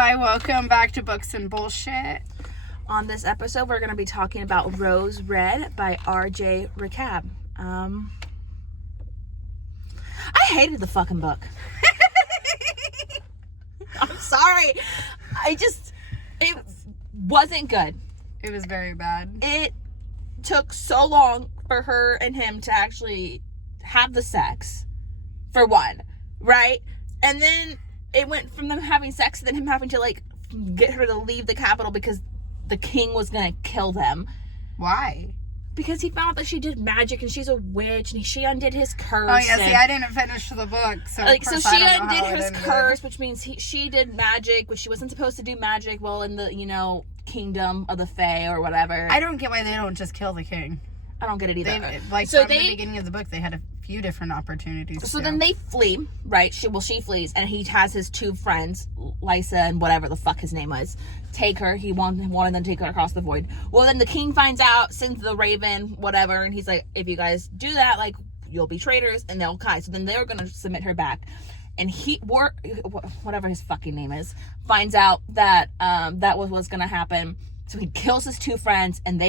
Hi, welcome back to Books and Bullshit. On this episode, we're going to be talking about Rose Red by R.J. Ricab. I hated the fucking book. I'm sorry. It wasn't good. It was very bad. It took so long for her and him to actually have the sex, for one, right? And then it went from them having sex to then him having to, get her to leave the capital because the king was going to kill them. Why? Because he found out that she did magic and she's a witch and she undid his curse. Oh, yeah, see, I didn't finish the book, so so she undid his curse, which means she did magic, which she wasn't supposed to do magic while in the, kingdom of the Fae or whatever. I don't get why they don't just kill the king. I don't get it either. From the beginning of the book, they had a few different opportunities. So then they flee, right? She flees, and he has his two friends, Lysa and whatever the fuck his name was, take her. He wanted them to take her across the void. Well, then the king finds out, sends the raven, whatever, and he's like, if you guys do that, you'll be traitors, and they'll die. So then they're going to submit her back. And whatever his fucking name is, finds out that that was what's going to happen. So he kills his two friends, and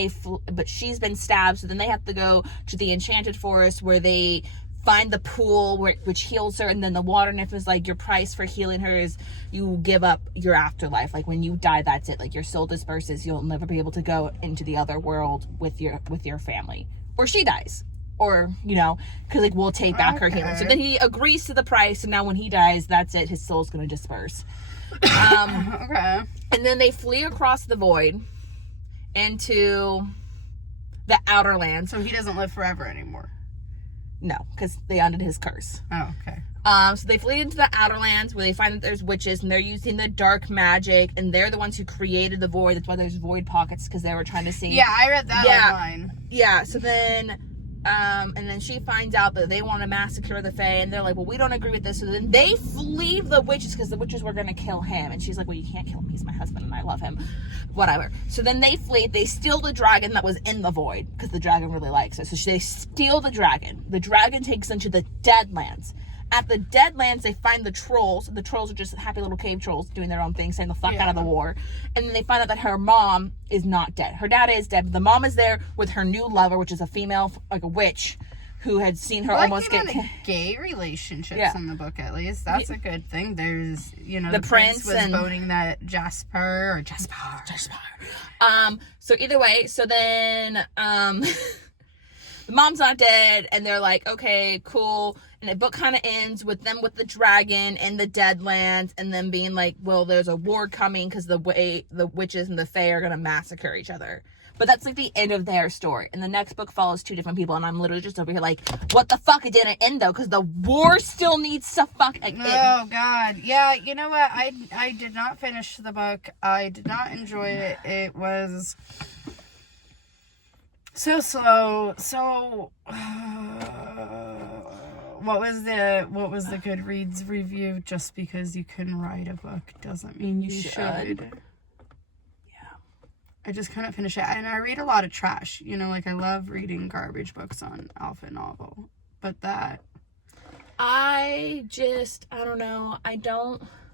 but she's been stabbed. So then they have to go to the enchanted forest where they find the pool which heals her. And then the water nymph is like, your price for healing her is you give up your afterlife. Like when you die, that's it. Like your soul disperses. You'll never be able to go into the other world with your family, or she dies. Or, because we'll take back her healing. So then he agrees to the price. And now when he dies, that's it. His soul's going to disperse. Okay. And then they flee across the void into the outer lands. So he doesn't live forever anymore. No, because they undid his curse. Oh, okay. So they flee into the outer lands where they find that there's witches and they're using the dark magic and they're the ones who created the void. That's why there's void pockets, because they were trying to see. Yeah, I read that online. Yeah, so then and then she finds out that they want to massacre the Fae, and they're like, well, we don't agree with this. So then they flee the witches because the witches were going to kill him. And she's like, well, you can't kill him. He's my husband and I love him. Whatever. So then they flee. They steal the dragon that was in the void because the dragon really likes it. So they steal the dragon. The dragon takes them to the Deadlands. At the Deadlands, they find the trolls. The trolls are just happy little cave trolls doing their own thing, saying the fuck out of the war. And then they find out that her mom is not dead. Her dad is dead, but the mom is there with her new lover, which is a female, like a witch, who had seen her almost get gay relationships in the book, at least. That's a good thing. There's, the prince was boning that Jasper. So either way, so then the mom's not dead, and they're like, okay, cool. And the book kind of ends with them with the dragon in the Deadlands, and them being like, well, there's a war coming because the witches and the Fae are going to massacre each other. But that's the end of their story. And the next book follows two different people, and I'm literally just over here like, what the fuck? It didn't end, though, because the war still needs to end. Oh, God. Yeah, you know what? I did not finish the book. I did not enjoy it. It was so slow. So... What was the Goodreads review? Just because you can write a book doesn't mean you should. Yeah. I just couldn't finish it. And I read a lot of trash. I love reading garbage books on Alpha Novel. But that... I don't know.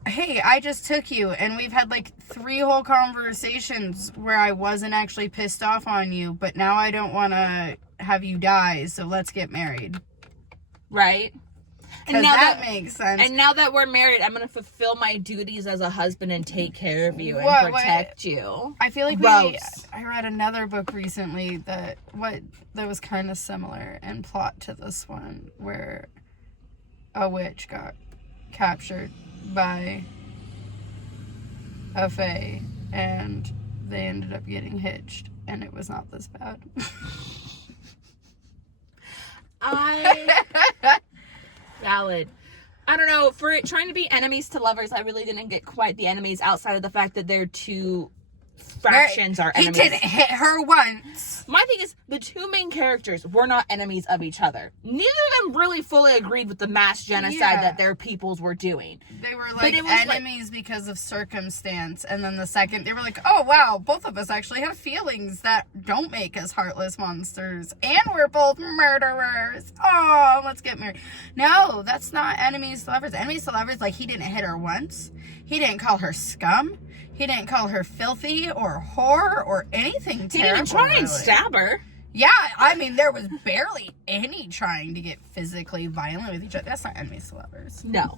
Hey, I just took you, and we've had 3 whole conversations where I wasn't actually pissed off on you, but now I don't want to have you die, so let's get married. Right? And now that makes sense. And now that we're married, I'm going to fulfill my duties as a husband and take care of you and protect you. I feel like I read another book recently that was kind of similar in plot to this one, where a witch got captured by a Fae and they ended up getting hitched, and it was not this bad. Valid. I don't know, for it trying to be enemies to lovers, I really didn't get quite the enemies outside of the fact that they're two factions are enemies. He didn't hit her once. My thing is, the two main characters were not enemies of each other. Neither of them really fully agreed with the mass genocide that their peoples were doing. They were like enemies because of circumstance. And then the second, they were like, oh wow, both of us actually have feelings that don't make us heartless monsters. And we're both murderers. Oh, let's get married. No, that's not enemies to lovers. Enemies to lovers, like, he didn't hit her once. He didn't call her scum. He didn't call her filthy or whore or anything terrible. He didn't even try and stab her. Yeah, I mean, there was barely any trying to get physically violent with each other. That's not enemies to lovers. No.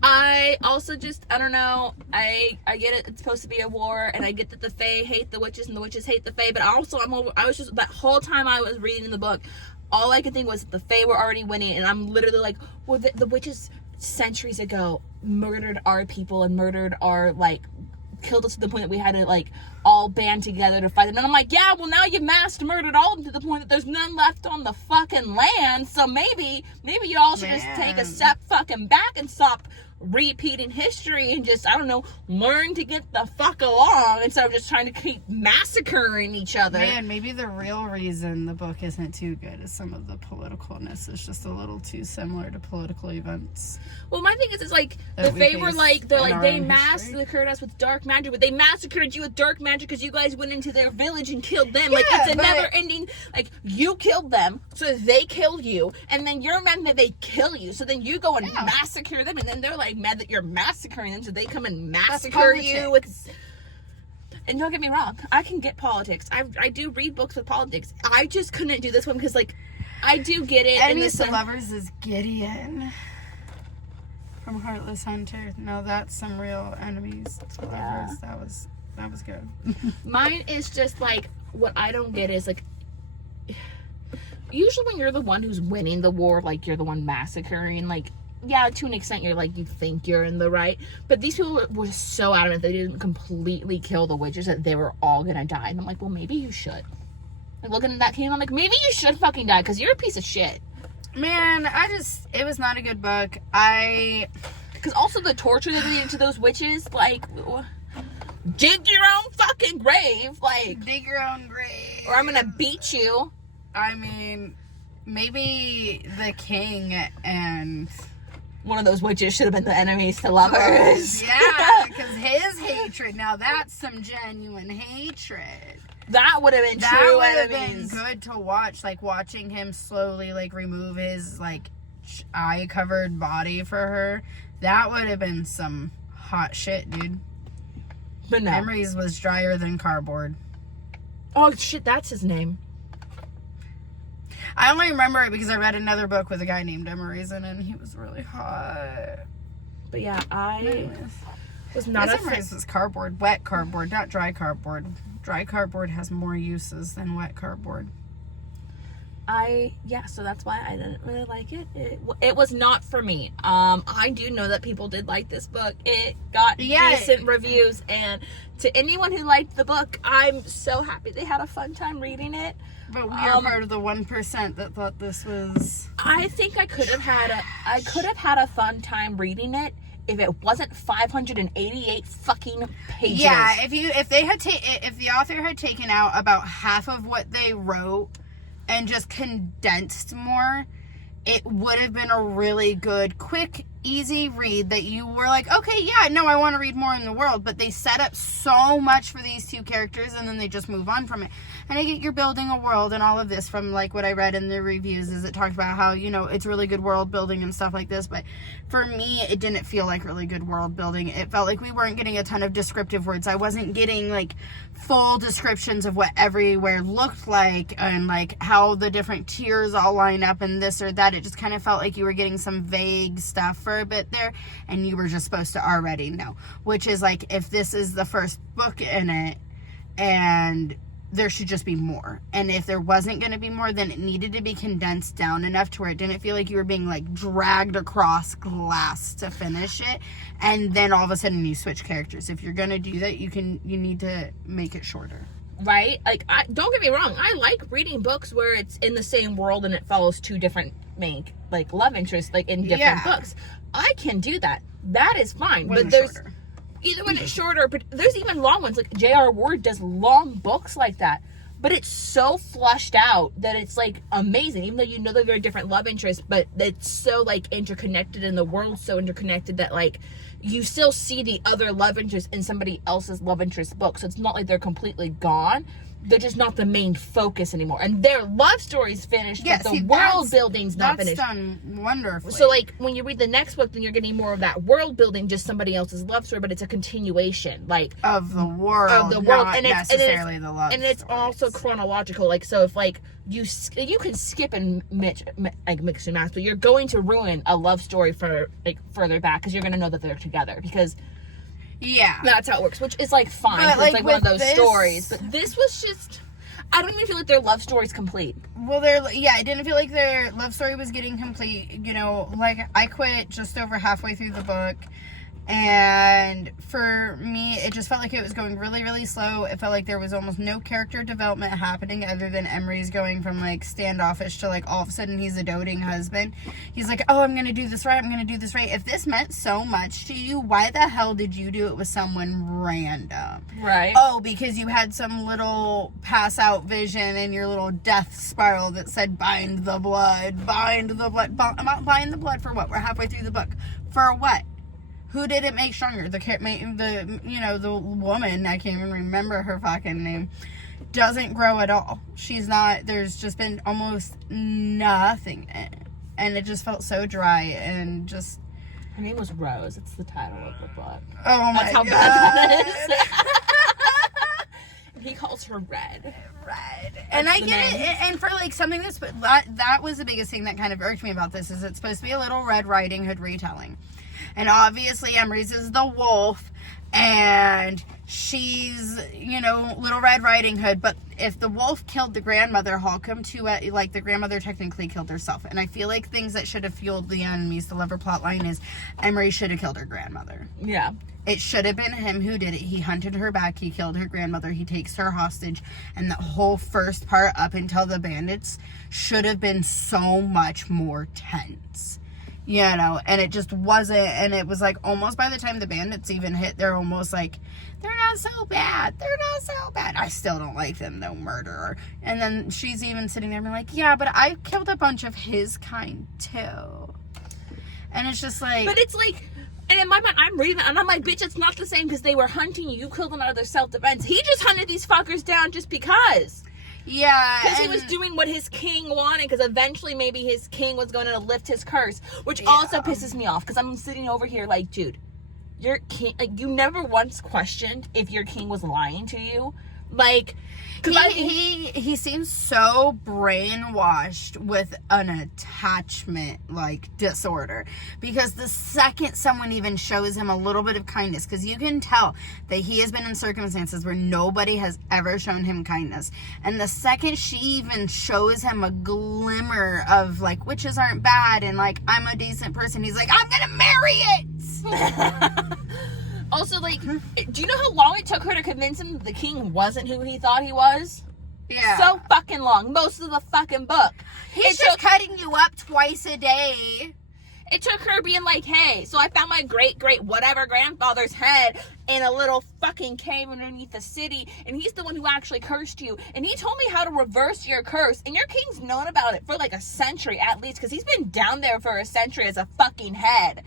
I also I don't know, I get it, it's supposed to be a war, and I get that the Fae hate the witches and the witches hate the Fae, but also I was just, that whole time I was reading the book, all I could think was the Fae were already winning, and I'm literally like, well, the witches centuries ago murdered our people and murdered our, like, killed us to the point that we had to, like, all band together to fight them. And I'm like, yeah, well, now you mass murdered all of them to the point that there's none left on the fucking land. So maybe y'all should just take a step fucking back and stop repeating history and just, I don't know, learn to get the fuck along instead of just trying to keep massacring each other. Man, maybe the real reason the book isn't too good is some of the politicalness is just a little too similar to political events. Well, my thing is like, the Fae were like, they massacred us with dark magic, but they massacred you with dark magic because you guys went into their village and killed them. Yeah, like, it's a never ending, like, you killed them, so they killed you, and then you're mad that they kill you, so then you go and massacre them, and then they're like mad that you're massacring them, so they come and massacre you with. And don't get me wrong, I can get politics. I do read books with politics. I just couldn't do this one because, like, I do get it. Enemies to lovers is Gideon from Heartless Hunter. No, that's some real enemies to lovers. That was good. Mine is just like, what I don't get is, like, usually when you're the one who's winning the war, like, you're the one massacring, like, yeah, to an extent, you're like, you think you're in the right, but these people were so adamant they didn't completely kill the witches that they were all gonna die, and I'm like, well, maybe you should. Like, looking at that king, I'm like, maybe you should fucking die, because you're a piece of shit. Man, it was not a good book. Because also the torture that they did to those witches, like, dig your own fucking grave, like, dig your own grave, or I'm gonna beat you. I mean, maybe the king and one of those witches should have been the enemies to lovers. Yeah, because his hatred, now that's some genuine hatred. That would have been true enemies. That would have been good to watch, like, watching him slowly, like, remove his, like, eye-covered body for her. That would have been some hot shit, dude. But no. Emrys was drier than cardboard. Oh, shit, that's his name. I only remember it because I read another book with a guy named Emrys in it, and he was really hot. But yeah, I was not a fan. Emrys was cardboard, wet cardboard, not dry cardboard. Dry cardboard has more uses than wet cardboard. So that's why I didn't really like it. It was not for me. I do know that people did like this book. It got decent reviews, and to anyone who liked the book, I'm so happy they had a fun time reading it. But we are part of the 1% that thought this was. I think I could have had a fun time reading it if it wasn't 588 fucking pages. Yeah, if the author had taken out about half of what they wrote and just condensed more, it would have been a really good, quick, easy read that you were like, okay, yeah, no, I want to read more in the world. But they set up so much for these two characters, and then they just move on from it. And I get you're building a world and all of this from, like, what I read in the reviews is it talked about how, you know, it's really good world building and stuff like this. But for me, it didn't feel like really good world building. It felt like we weren't getting a ton of descriptive words. I wasn't getting, like, full descriptions of what everywhere looked like and, like, how the different tiers all line up and this or that. It just kind of felt like you were getting some vague stuff for a bit there, and you were just supposed to already know. Which is, like, if this is the first book in it, and there should just be more. And if there wasn't going to be more, then it needed to be condensed down enough to where it didn't feel like you were being, like, dragged across glass to finish it, and then all of a sudden you switch characters. If you're going to do that, you need to make it shorter. Right? Like, don't get me wrong, I like reading books where it's in the same world and it follows two different main, like, love interests, like, in different books. I can do that. That is fine. But there's shorter. either when it's shorter, but there's even long ones. Like J.R. Ward does long books like that. But it's so flushed out that it's, like, amazing. Even though you know they're very different love interests, but it's so, like, interconnected, and the world's so interconnected that, like, you still see the other love interest in somebody else's love interest book. So it's not like they're completely gone. They're just not the main focus anymore. And their love story's finished, but the world building's not finished. That's done wonderfully. So, like, when you read the next book, then you're getting more of that world building, just somebody else's love story, but it's a continuation, like... Of the world, not necessarily the love And it's stories. also chronological. Like, so if, like, you can skip and mix and match, but you're going to ruin a love story for, like, further back, because you're going to know that they're together, because... Yeah. That's how it works, which is, like, fine. But, it's, like, one of those stories. But this was just... I don't even feel like their love story's complete. Well, I didn't feel like their love story was getting complete. You know, like, I quit just over halfway through the book. And for me, it just felt like it was going really, really slow. It felt like there was almost no character development happening other than Emrys going from, like, standoffish to, like, all of a sudden he's a doting husband. He's like, oh, I'm going to do this right. I'm going to do this right. If this meant so much to you, why the hell did you do it with someone random? Right. Oh, because you had some little pass out vision in your little death spiral that said, bind the blood, bind the blood. Bind the blood for what? We're halfway through the book. For what? Who did it make stronger? The woman, I can't even remember her fucking name, doesn't grow at all. She's not, there's just been almost nothing. And it just felt so dry and just... Her name was Rose. It's the title of the book. Oh my God. That's how bad that is. He calls her Red. And I get it. And for, like, something that was the biggest thing that kind of irked me about this, is it's supposed to be a Little Red Riding Hood retelling. And obviously Emrys is the wolf, and she's, Little Red Riding Hood. But if the wolf killed the grandmother, how come the grandmother technically killed herself? And I feel like things that should have fueled the enemies, the lover plot line, is Emrys should have killed her grandmother. Yeah. It should have been him who did it. He hunted her back. He killed her grandmother. He takes her hostage. And the whole first part up until the bandits should have been so much more tense. And it just wasn't, and it was like almost by the time the bandits even hit, they're almost like, they're not so bad. I still don't like them though, murderer. And then she's even sitting there being like, yeah, but I killed a bunch of his kind too. And it's just like... But it's like... And in my mind, I'm reading it, and I'm like, bitch, it's not the same, because they were hunting you. You killed them out of their self-defense. He just hunted these fuckers down just because. Yeah. Because he was doing what his king wanted, because eventually maybe his king was going to lift his curse, which also pisses me off, because I'm sitting over here like, dude, your king, like, you never once questioned if your king was lying to you. Like, he seems so brainwashed with an attachment, like, disorder, because the second someone even shows him a little bit of kindness, because you can tell that he has been in circumstances where nobody has ever shown him kindness, and the second she even shows him a glimmer of, like, witches aren't bad and, like, I'm a decent person, he's like, I'm gonna marry it. Also, like, do you know how long it took her to convince him that the king wasn't who he thought he was? Yeah. So fucking long. Most of the fucking book. He's just cutting you up twice a day. It took her being like, hey, so I found my great whatever grandfather's head in a little fucking cave underneath the city, and he's the one who actually cursed you, and he told me how to reverse your curse, and your king's known about it for like a century at least, because he's been down there for a century as a fucking head.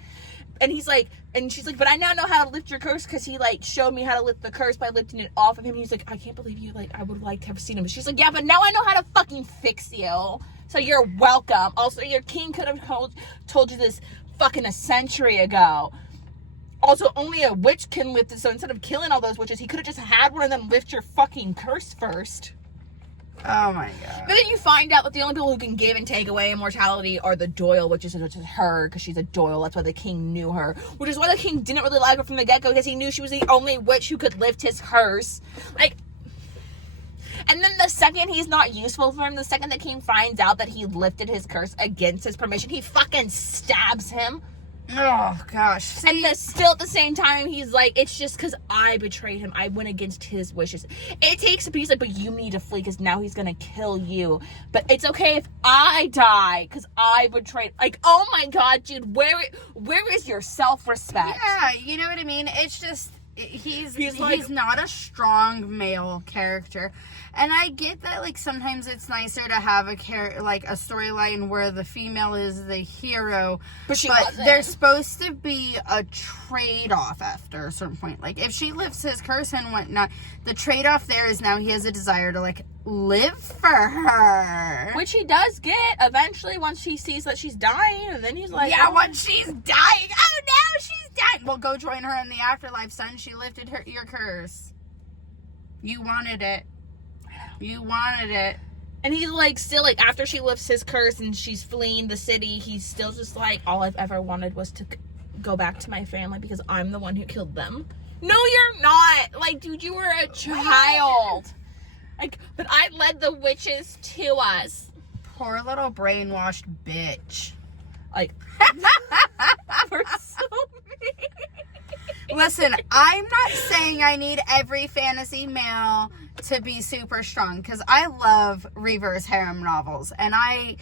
And he's like, and she's like, but I now know how to lift your curse, because he, like, showed me how to lift the curse by lifting it off of him. And he's like, I can't believe you, like, I would like to have seen him. But she's like, yeah, but now I know how to fucking fix you. So you're welcome. Also, your king could have told you this fucking a century ago. Also, only a witch can lift it. So instead of killing all those witches, he could have just had one of them lift your fucking curse first. Oh my God. But then you find out that the only people who can give and take away immortality are the Doyle witches, which is her, because she's a Doyle. That's why the king knew her. Which is why the king didn't really like her from the get-go, because he knew she was the only witch who could lift his curse. Like, and then the second he's not useful for him, the second the king finds out that he lifted his curse against his permission, he fucking stabs him. Oh, gosh. See? And still at the same time, he's like, it's just because I betrayed him. I went against his wishes. It takes a piece, like, but you need to flee because now he's going to kill you. But it's okay if I die because I betrayed. Like, oh my God, dude, where is your self-respect? Yeah, you know what I mean? It's just, he's not a strong male character. And I get that, like, sometimes it's nicer to have a storyline where the female is the hero, but there's supposed to be a trade-off after a certain point. Like, if she lifts his curse and whatnot, the trade-off there is now he has a desire to, like, live for her. Which he does get eventually once he sees that she's dying, and then he's like, yeah, once she's dying. Oh, no, she's dying. Well, go join her in the afterlife, son. She lifted your curse. You wanted it. You wanted it. And he's like, still, like, after she lifts his curse and she's fleeing the city, he's still just like, all I've ever wanted was to go back to my family because I'm the one who killed them. No, you're not. Like, dude, you were a child. Like, but I led the witches to us. Poor little brainwashed bitch. Like, we're so mean. Listen, I'm not saying I need every fantasy male to be super strong, because I love reverse harem novels, and I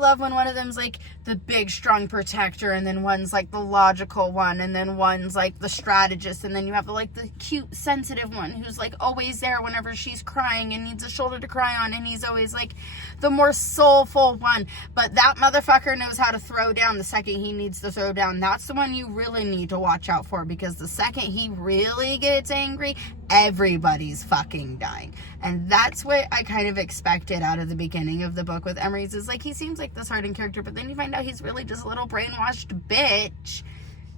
love when one of them's like the big strong protector, and then one's like the logical one, and then one's like the strategist, and then you have like the cute sensitive one who's like always there whenever she's crying and needs a shoulder to cry on, and he's always like the more soulful one. But that motherfucker knows how to throw down the second he needs to throw down. That's the one you really need to watch out for, because the second he really gets angry, everybody's fucking dying. And that's what I kind of expected out of the beginning of the book with Emrys, is like, he seems like this hardened character, but then you find out he's really just a little brainwashed bitch.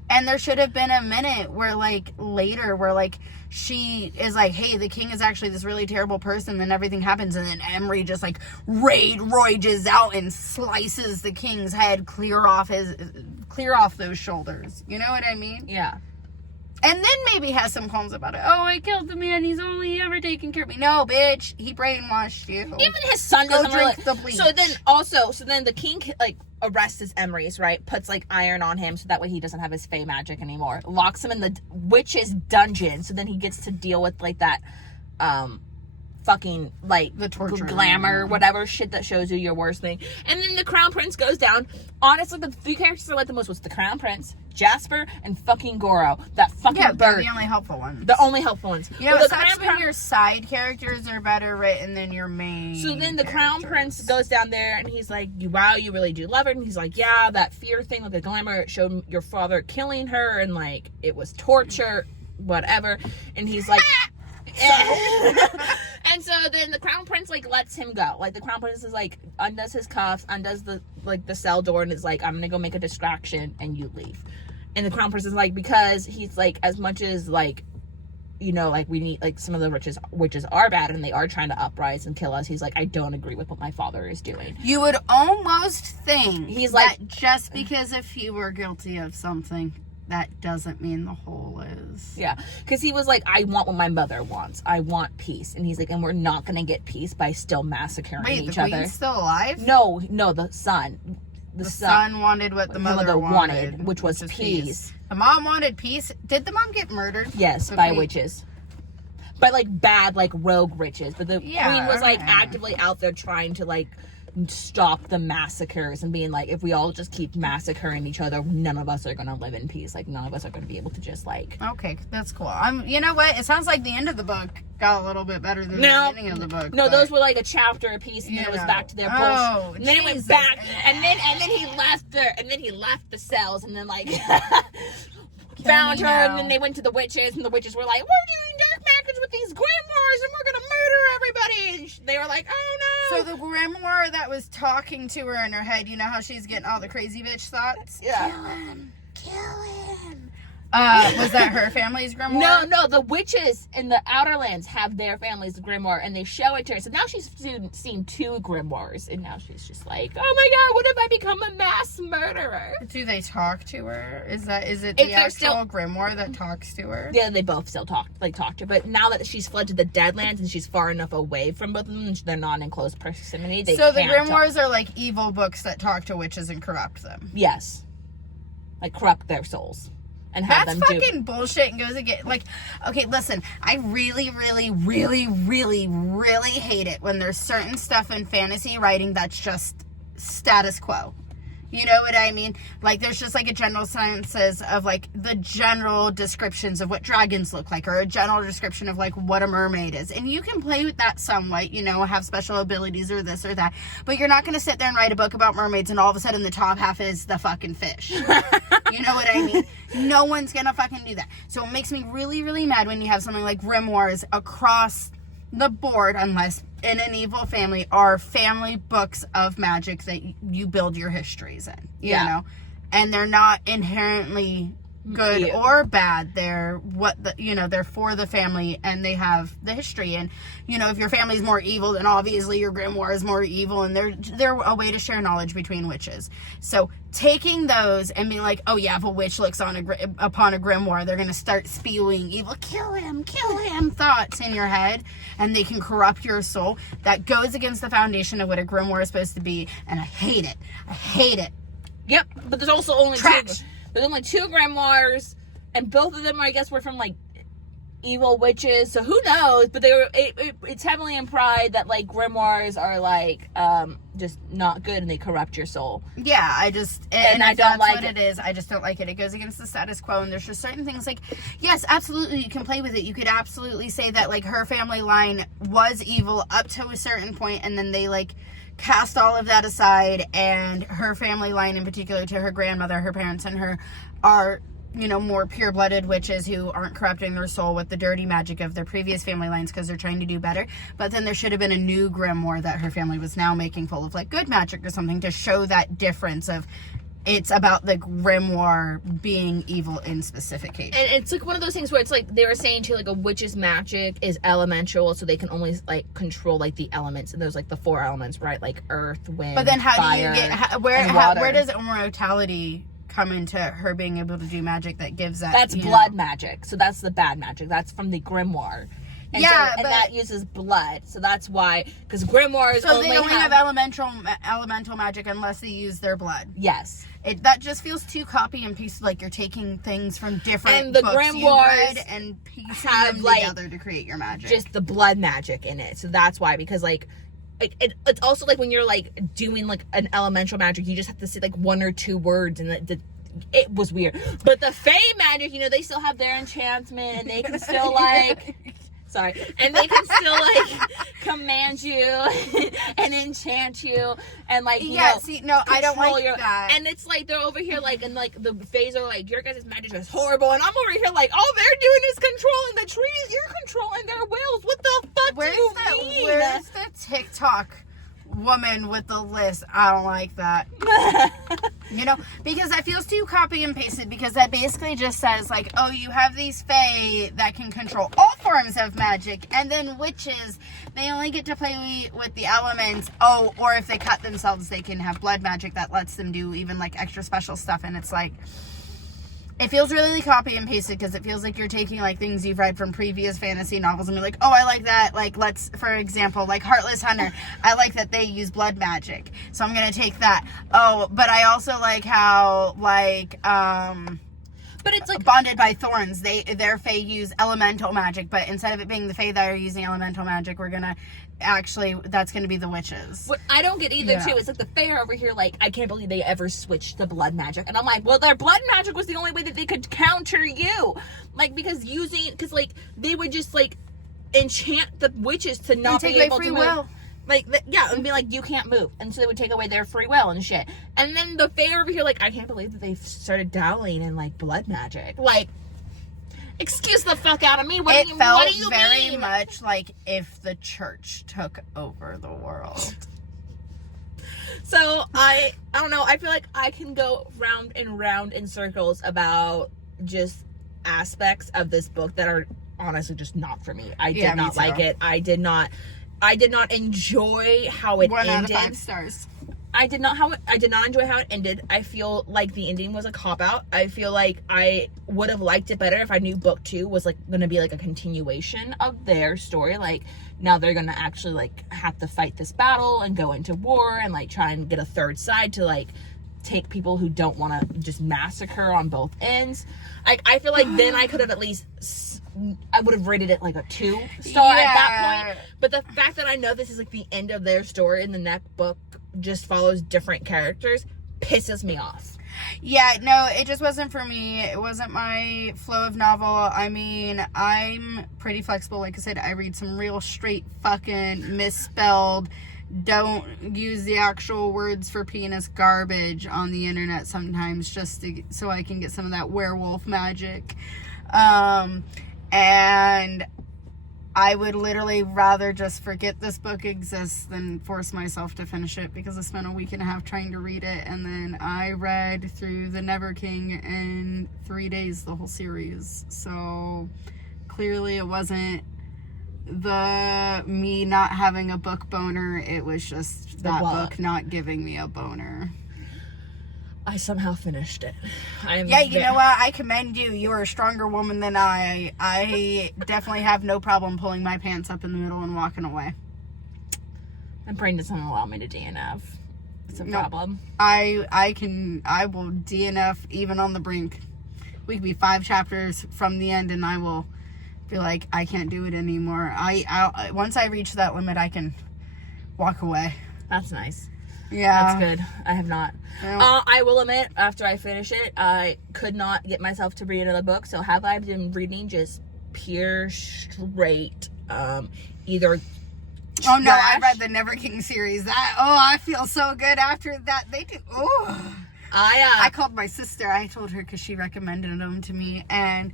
And there should have been a minute where, like, later, where, like, she is like, hey, the king is actually this really terrible person, then everything happens, and then Emry just, like, rages out and slices the king's head clear off those shoulders. You know what I mean? Yeah. And then maybe has some qualms about it. Oh, I killed the man. He's only ever taken care of me. No, bitch. He brainwashed you. Even his son doesn't drink the bleach. So then the king, like, arrests Emrys, right? Puts, like, iron on him so that way he doesn't have his fey magic anymore. Locks him in the witch's dungeon so then he gets to deal with, like, that, fucking, like, the torture, glamour, whatever shit that shows you your worst thing. And then the crown prince goes down. Honestly, the three characters I liked the most was the crown prince, Jasper, and fucking Goro. That fucking bird. They're the only helpful ones. The only helpful ones. You know, sucks when your side characters are better written than your main. So then the crown prince goes down there and he's like, wow, you really do love her. And he's like, yeah, that fear thing with the glamour, it showed your father killing her, and, like, it was torture, whatever. And he's like... And so then the crown prince, like, lets him go. Like, the crown prince is like, undoes his cuffs, undoes the cell door, and is like, I'm gonna go make a distraction, and you leave. And the crown prince is like, because he's like, as much as, like, you know, like, we need, like, some of the witches are bad and they are trying to uprise and kill us, he's like, I don't agree with what my father is doing. You would almost think he's like, that just because if he were guilty of something, that doesn't mean the whole is. Yeah, because he was like, I want what my mother wants. I want peace. And he's like, and we're not going to get peace by still massacring each other. Wait, the queen's still alive? No, the son. The son wanted what the mother wanted, which was peace. The mom wanted peace. Did the mom get murdered? Yes, by witches. By, like, bad, like, rogue witches. But the queen was, like, actively out there trying to, like, stop the massacres and being like, if we all just keep massacring each other, none of us are going to live in peace. Like, none of us are going to be able to just, like... Okay, that's cool. You know what? It sounds like the end of the book got a little bit better than the beginning of the book. No, those were, like, a chapter a piece, and then it was back to their bullshit. Oh, and then it went back, and then he left her, and then he left the cells, and then, like... found her, and then they went to the witches, and the witches were like, we're doing dark magic with these grimoires, and we're gonna murder everybody. And they were like, oh no. So the grimoire that was talking to her in her head, you know how she's getting all the crazy bitch thoughts? Yeah. Kill him. Was that her family's grimoire? No, the witches in the Outer Lands have their family's grimoire, and they show it to her. So now she's seen two grimoires, and now she's just like, oh my god, what if I become a mass murderer? Do they talk to her? Is it the actual grimoire that talks to her? Yeah, they both still talk to her. But now that she's fled to the Deadlands and she's far enough away from both of them, they're not in close proximity. So the grimoires are like evil books that talk to witches and corrupt them. Yes, like corrupt their souls. And have that's them fucking bullshit and goes again. Like, okay, listen, I really, really, really, really, really hate it when there's certain stuff in fantasy writing that's just status quo. You know what I mean? Like, there's just, like, a general sense of, like, the general descriptions of what dragons look like, or a general description of, like, what a mermaid is. And you can play with that somewhat, you know, have special abilities or this or that. But you're not going to sit there and write a book about mermaids and all of a sudden the top half is the fucking fish. You know what I mean? No one's going to fucking do that. So it makes me really, really mad when you have something like grimoires across the board, unless in an evil family, are family books of magic that you build your histories in, you know, and they're not inherently good or bad. They're they're for the family, and they have the history. And, you know, if your family's more evil, then obviously your grimoire is more evil, and they're a way to share knowledge between witches. So taking those and being like, oh yeah, if a witch looks upon a grimoire, they're going to start spewing evil, kill him thoughts in your head, and they can corrupt your soul. That goes against the foundation of what a grimoire is supposed to be, and I hate it. Yep, but there's also only Trash. There's only 2 grimoires, and both of them, I guess, were from, like, evil witches, so who knows? But it's heavily implied that, like, grimoires are, like, just not good, and they corrupt your soul. Yeah, I don't like it. I just don't like it. It goes against the status quo, and there's just certain things, like, yes, absolutely, you can play with it. You could absolutely say that, like, her family line was evil up to a certain point, and then they, like, cast all of that aside, and her family line in particular, to her grandmother, her parents, and her, are, you know, more pure-blooded witches who aren't corrupting their soul with the dirty magic of their previous family lines because they're trying to do better. But then there should have been a new grimoire that her family was now making full of, like, good magic or something, to show that difference of it's about the grimoire being evil in specific cases. And it's like one of those things where it's like they were saying too, like, a witch's magic is elemental, so they can only, like, control, like, the elements, and there's, like, the 4 elements, right? Like earth, wind, but then how fire, do you get where does immortality come into her being able to do magic that gives that? That's blood magic, so that's the bad magic. That's from the grimoire. And yeah, and that uses blood, so that's why, because grimoires they only have elemental magic unless they use their blood. Yes. That just feels too copy and paste, like you're taking things from different and the books grimoires you read and piecing them like, together to create your magic. Just the blood magic in it, so that's why, because, like, it's also like when you're, like, doing, like, an elemental magic, you just have to say, like, 1 or 2 words, and it was weird. But the Fae magic, you know, they still have their enchantment, and they can still, like... Sorry. And they can still, like, command you and enchant you and, like, you know, see, no, I don't like that. And it's like they're over here, like, and, like, the Faes are like, your guys' magic is horrible. And I'm over here, like, all they're doing is controlling the trees. You're controlling their wills. What the fuck do you mean? Where's the TikTok woman with the list? I don't like that. You know, because that feels too copy and pasted, because that basically just says, like, oh, you have these fae that can control all forms of magic, and then witches, they only get to play with the elements. Oh, or if they cut themselves, they can have blood magic that lets them do even, like, extra special stuff. And it's like, it feels really copy and pasted, because it feels like you're taking, like, things you've read from previous fantasy novels and be like, oh, I like that. Like, for example, like Heartless Hunter, I like that they use blood magic, so I'm gonna take that. Oh, but I also like how, like, but it's like Bonded by Thorns, their fae use elemental magic, but instead of it being the fae that are using elemental magic, we're gonna that's gonna be the witches. What I don't get either, too, is like the fae are over here, like, I can't believe they ever switched to blood magic. And I'm like, well, their blood magic was the only way that they could counter you. Like, because like, they would just, like, enchant the witches to not be able to move. Will. Like, yeah, and be like, you can't move. And so they would take away their free will and shit. And then the fae over here, like, I can't believe that they started dabbling in, like, blood magic. Like, excuse the fuck out of me. What do you mean? Very much like if the church took over the world. So, I don't know. I feel like I can go round and round in circles about just aspects of this book that are honestly just not for me. I did not like it. I did not enjoy how it ended. 1 out of 5 stars. I did not enjoy how it ended. I feel like the ending was a cop-out. I feel like I would have liked it better if I knew book 2 was, like, going to be, like, a continuation of their story. Like, now they're going to actually, like, have to fight this battle and go into war and, like, try and get a third side to, like, take people who don't want to just massacre on both ends. I feel like then I could have at least... I would have rated it like a 2-star at that point. But the fact that I know this is, like, the end of their story and the next book just follows different characters pisses me off. Yeah, no, it just wasn't for me. It wasn't my flow of novel. I mean, I'm pretty flexible. Like I said, I read some real straight fucking misspelled, don't use the actual words for penis garbage on the internet sometimes, just so I can get some of that werewolf magic. And I would literally rather just forget this book exists than force myself to finish it, because I spent a week and a half trying to read it, and then I read through The Never King in 3 days, the whole series. So clearly it wasn't the me not having a book boner, it was just that book not giving me a boner. I somehow finished it. You know what? I commend you. You're a stronger woman than I. I definitely have no problem pulling my pants up in the middle and walking away. My brain doesn't allow me to DNF. It's a problem. I will DNF even on the brink. We could be 5 chapters from the end and I will be like, I can't do it anymore. I once I reach that limit, I can walk away. That's nice. Yeah. That's good. I have not. Yeah. I will admit, after I finish it, I could not get myself to read another book. So have I been reading just pure straight, either Oh no, I read the Never King series. I feel so good after that. They do. Oh. I called my sister. I told her because she recommended them to me, and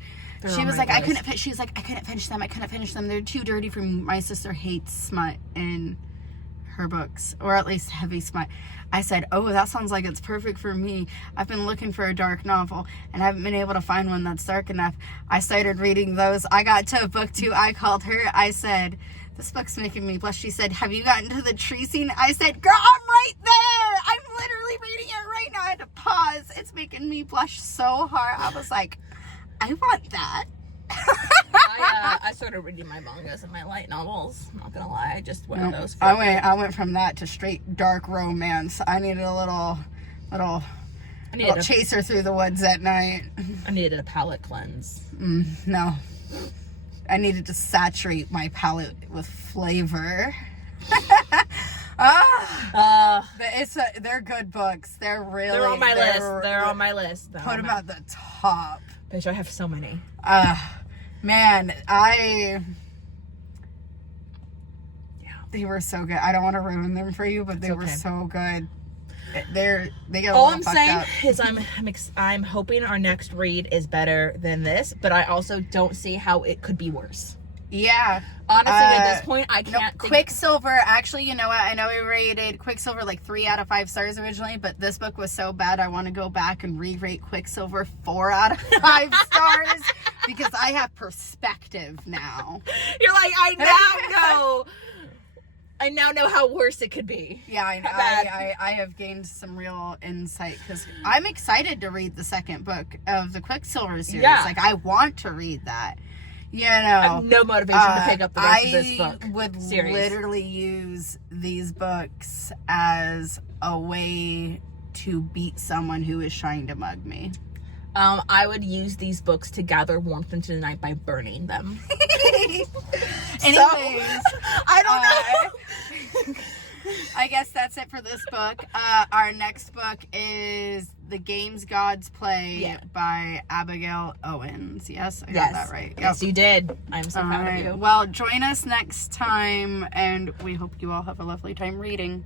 she was like, I couldn't finish them. They're too dirty for me. My sister hates smut in her books, or at least heavy smut. I said, oh, that sounds like it's perfect for me. I've been looking for a dark novel and haven't been able to find one that's dark enough. I started reading those. I got to book 2. I called her. I said, this book's making me blush. She said, have you gotten to the tree scene? I said, girl, I'm right there. I'm literally reading it right now. I had to pause. It's making me blush so hard. I was like, I want that. I started reading my mangas and my light novels. I'm not gonna lie, I just went those. I went from that to straight dark romance. I needed a little chaser through the woods at night. I needed a palate cleanse. No, I needed to saturate my palate with flavor. They're good books. They're on my list. They're on my list. Put them at the top. Bitch, I have so many. Man, they were so good. I don't want to ruin them for you, but they were so good. They get all I'm saying is I'm hoping our next read is better than this, but I also don't see how it could be worse. Yeah. Honestly, at this point, I can't think... Quicksilver, actually, you know what? I know we rated Quicksilver like 3 out of 5 stars originally, but this book was so bad, I want to go back and re-rate Quicksilver 4 out of 5 stars because I have perspective now. You're like, I now know how worse it could be. Yeah, I know. I have gained some real insight because I'm excited to read the second book of the Quicksilver series. Yeah. Like, I want to read that. You know, I have no motivation to pick up the rest of this book. I would series. literally use these books as a way to beat someone who is trying to mug me. I would use these books to gather warmth into the night by burning them. Anyways, I don't know. I guess that's it for this book. Our next book is The Games Gods Play by Abigail Owens. Yes, I got that right. Yes, you did. I'm so proud of you. Well, join us next time, and we hope you all have a lovely time reading.